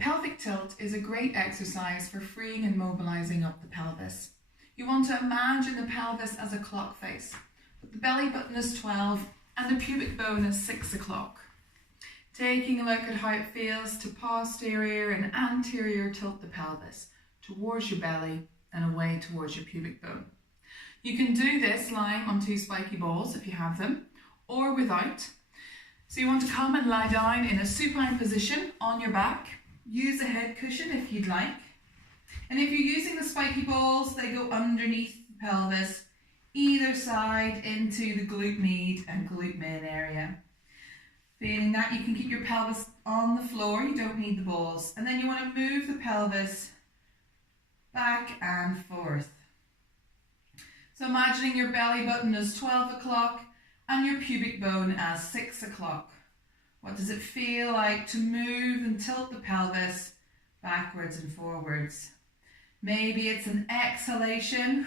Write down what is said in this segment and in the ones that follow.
pelvic tilt is a great exercise for freeing and mobilizing up the pelvis. You want to imagine the pelvis as a clock face, but the belly button is 12 and the pubic bone is 6 o'clock. Taking a look at how it feels to posterior and anterior tilt the pelvis towards your belly and away towards your pubic bone. You can do this lying on 2 spiky balls if you have them, or without. So you want to come and lie down in a supine position on your back. Use a head cushion if you'd like. And if you're using the spiky balls, they go underneath the pelvis, either side into the glute med and glute min area. Feeling that, you can keep your pelvis on the floor, you don't need the balls. And then you want to move the pelvis back and forth. So imagining your belly button as 12 o'clock and your pubic bone as 6 o'clock. What does it feel like to move and tilt the pelvis backwards and forwards? Maybe it's an exhalation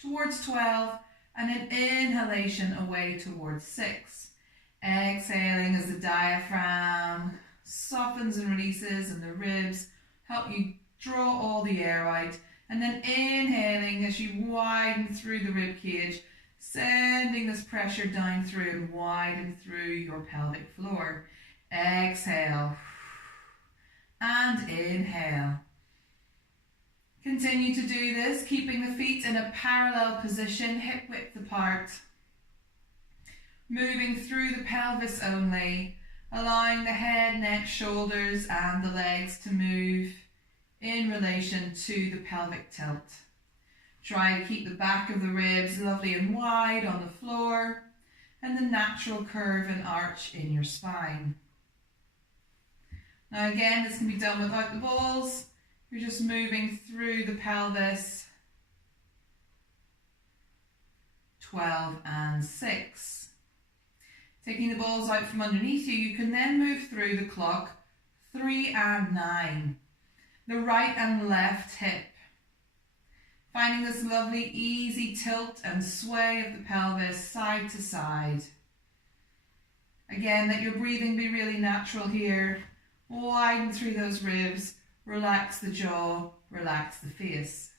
towards 12 and an inhalation away towards 6. Exhaling as the diaphragm softens and releases and the ribs help you draw all the air out. And then inhaling as you widen through the rib cage, sending this pressure down through and widen through your pelvic floor. Exhale and inhale. Continue to do this, keeping the feet in a parallel position, hip width apart. Moving through the pelvis only, allowing the head, neck, shoulders and the legs to move in relation to the pelvic tilt. Try to keep the back of the ribs lovely and wide on the floor and the natural curve and arch in your spine. Now again, this can be done without the balls. You're just moving through the pelvis. 12 and 6. Taking the balls out from underneath you, you can then move through the clock 3 and 9. The right and left hip. Finding this lovely easy tilt and sway of the pelvis side to side. Again, let your breathing be really natural here. Widen through those ribs, relax the jaw, relax the face.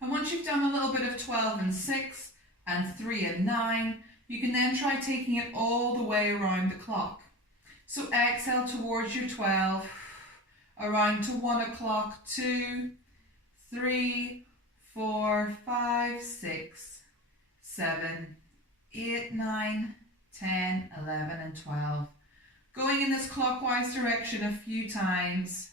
And once you've done a little bit of 12 and 6 and 3 and 9, you can then try taking it all the way around the clock. So exhale towards your 12, around to 1 o'clock, 2, 3, 4, 5, 6, 7, 8, 9, 10, 11 and 12. Going in this clockwise direction a few times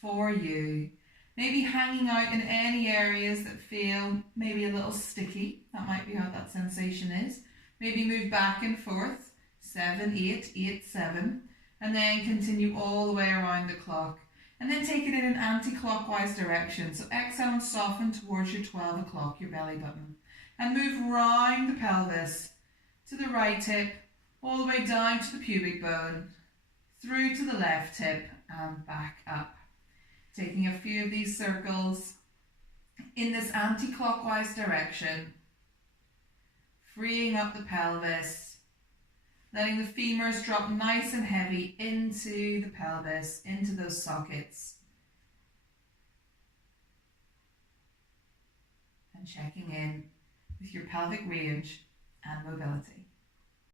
for you. Maybe hanging out in any areas that feel maybe a little sticky. That might be how that sensation is. Maybe move back and forth. 7, 8, 8, 7. And then continue all the way around the clock. And then take it in an anti-clockwise direction. So exhale and soften towards your 12 o'clock, your belly button. And move round the pelvis to the right hip, all the way down to the pubic bone, through to the left hip and back up. Taking a few of these circles in this anti-clockwise direction, freeing up the pelvis, letting the femurs drop nice and heavy into the pelvis, into those sockets. And checking in with your pelvic range and mobility.